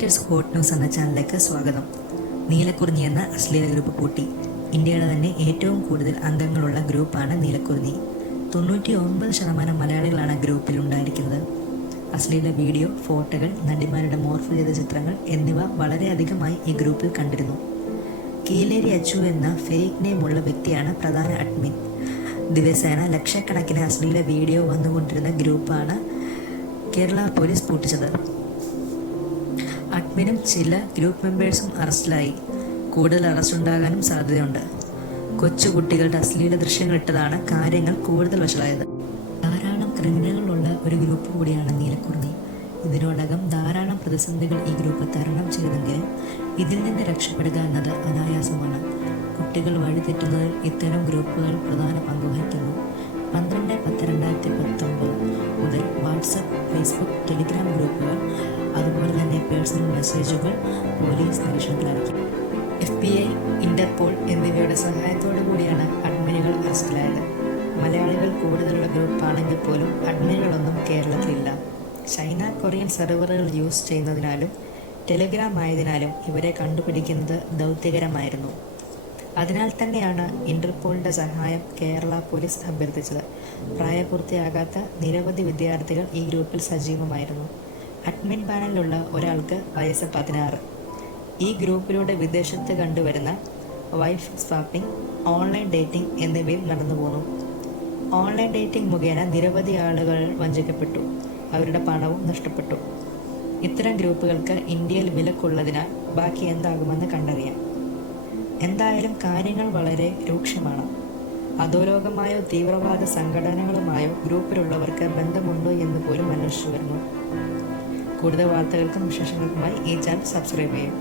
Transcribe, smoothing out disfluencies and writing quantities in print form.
Creators hot news എന്ന ചാനലിലേക്ക് സ്വാഗതം. നീലക്കുറിഞ്ഞി എന്ന അശ്ലീല ഗ്രൂപ്പ് പൂട്ടി. ഇന്ത്യയുടെ തന്നെ ഏറ്റവും കൂടുതൽ അംഗങ്ങളുള്ള ഗ്രൂപ്പാണ് നീലക്കുറിഞ്ഞി. 99% മലയാളികളാണ് ഗ്രൂപ്പിൽ ഉണ്ടായിരിക്കുന്നത്. അശ്ലീല വീഡിയോ, ഫോട്ടോകൾ, നടിമാരുടെ മോർഫ് ചെയ്ത ചിത്രങ്ങൾ എന്നിവ വളരെയധികമായി ഈ ഗ്രൂപ്പിൽ കണ്ടിരുന്നു. കീലേരി അച്ചു എന്ന ഫേക്ക് നെയിം ഉള്ള വ്യക്തിയാണ് പ്രധാന അഡ്മിൻ. ദിവസേന ലക്ഷക്കണക്കിന് അശ്ലീല വീഡിയോ വന്നുകൊണ്ടിരുന്ന ഗ്രൂപ്പാണ് കേരള പോലീസ് പൂട്ടിച്ചത്. അഡ്മിനും ചില ഗ്രൂപ്പ് മെമ്പേഴ്സും അറസ്റ്റിലായി. കൂടുതൽ അറസ്റ്റ് ഉണ്ടാകാനും സാധ്യതയുണ്ട്. കൊച്ചുകുട്ടികളുടെ അശ്ലീല ദൃശ്യങ്ങൾ ഇട്ടതാണ് കാര്യങ്ങൾ കൂടുതൽ വഷളായത്. ധാരാളം ക്രിമിനലുകളുള്ള ഒരു ഗ്രൂപ്പ് കൂടിയാണ് നീലക്കുറിഞ്ഞി. ഇതിനോടകം ധാരാളം പ്രതിസന്ധികൾ ഈ ഗ്രൂപ്പ് തരണം ചെയ്തെങ്കിലും ഇതിൽ നിന്ന് രക്ഷപ്പെടുക എന്നത് അനായാസമാണ്. കുട്ടികൾ വഴിതെറ്റുന്നതിൽ ഇത്തരം ഗ്രൂപ്പുകൾ പ്രധാന പങ്ക് വഹിക്കുന്നു. 12/10/2019 മുതൽ വാട്സപ്പ്, ഫേസ്ബുക്ക്, ടെലിഗ്രാം ഗ്രൂപ്പുകൾ, അതുപോലെ തന്നെ പേഴ്സണൽ മെസ്സേജുകൾ പോലീസ് നിരീക്ഷണത്തിലാക്കി. FBI, ഇന്റർപോൾ എന്നിവയുടെ സഹായത്തോടു കൂടിയാണ് അഡ്മിനുകൾ അറസ്റ്റിലായത്. മലയാളികൾ കൂടുതലുള്ള ഗ്രൂപ്പാണെങ്കിൽ പോലും അഡ്മിനുകളൊന്നും കേരളത്തിലില്ല. ചൈന, കൊറിയൻ സെർവറുകൾ യൂസ് ചെയ്യുന്നതിനാലും ടെലിഗ്രാം ആയതിനാലും ഇവരെ കണ്ടുപിടിക്കുന്നത് ദൗത്യകരമായിരുന്നു. അതിനാൽ തന്നെയാണ് ഇന്റർപോളിൻ്റെ സഹായം കേരള പോലീസ് അഭ്യർത്ഥിച്ചത്. പ്രായപൂർത്തിയാകാത്ത നിരവധി വിദ്യാർത്ഥികൾ ഈ ഗ്രൂപ്പിൽ സജീവമായിരുന്നു. അഡ്മിൻ പാനലിലുള്ള ഒരാൾക്ക് വയസ്സ് 16. ഈ ഗ്രൂപ്പിലൂടെ വിദേശത്ത് കണ്ടുവരുന്ന വൈഫ് സ്വാപ്പിംഗ്, ഓൺലൈൻ ഡേറ്റിംഗ് എന്നിവയും നടന്നുപോന്നു. ഓൺലൈൻ ഡേറ്റിംഗ് മുഖേന നിരവധി ആളുകൾ വഞ്ചിക്കപ്പെട്ടു. അവരുടെ പണവും നഷ്ടപ്പെട്ടു. ഇത്തരം ഗ്രൂപ്പുകൾക്ക് ഇന്ത്യയിൽ വിലക്കുള്ളതിനാൽ ബാക്കി എന്താകുമെന്ന് കണ്ടറിയാം. എന്തായാലും കാര്യങ്ങൾ വളരെ രൂക്ഷമാണ്. അധോലോകമായോ തീവ്രവാദ സംഘടനകളുമായോ ഗ്രൂപ്പിലുള്ളവർക്ക് ബന്ധമുണ്ടോ എന്ന് പോലും അന്വേഷിച്ചു വരുന്നു. കൂടുതൽ വാർത്തകൾക്കും വിശേഷങ്ങൾക്കുമായി ഈ ചാനൽ സബ്സ്ക്രൈബ് ചെയ്യും.